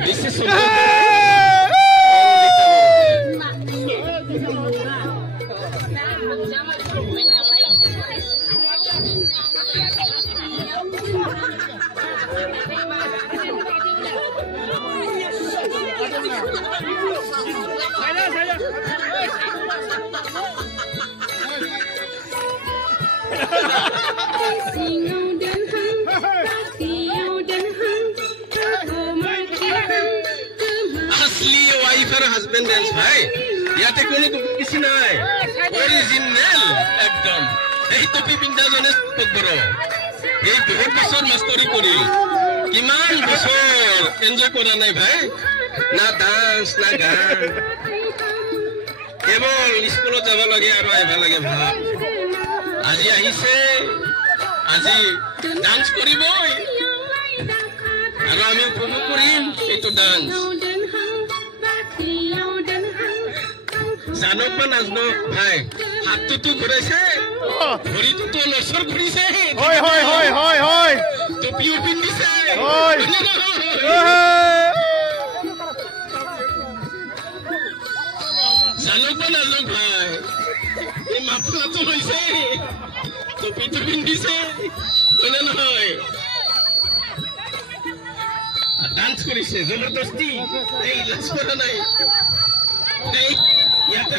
This is असली wife और husband dance भाई याते कोनो किसी নাই ओरिजिनल एकदम এই টপি পিন্ধা জনে পগবৰো এই বহুত বছৰ মাষ্টৰি কৰিল কিমান বছৰ এনজয় কৰা নাই ভাই না ডান্স না গান কেৱল স্কুলত যাব লাগে আৰু আহিব লাগে ভাই আজি আহিছে আজি ডান্স কৰিব আৰু আমি উপভোগ কৰিম এইটো ডান্স জানক বা নাজনো ভাই হাতটো ঘূৰাইছে ভৰিটো লচৰ ঘূৰিছে হয় হয় হয় হয় হয় টপিও পিন্ধিছে হয় জানক বা নাজনো ভাই এই মাফলাটো হৈছে টপিটো পিন্ধিছে হয়নে নহয় ডান্স কৰিছে জবৰদস্তি এই লাজ কৰা নাই এই ইয়াতে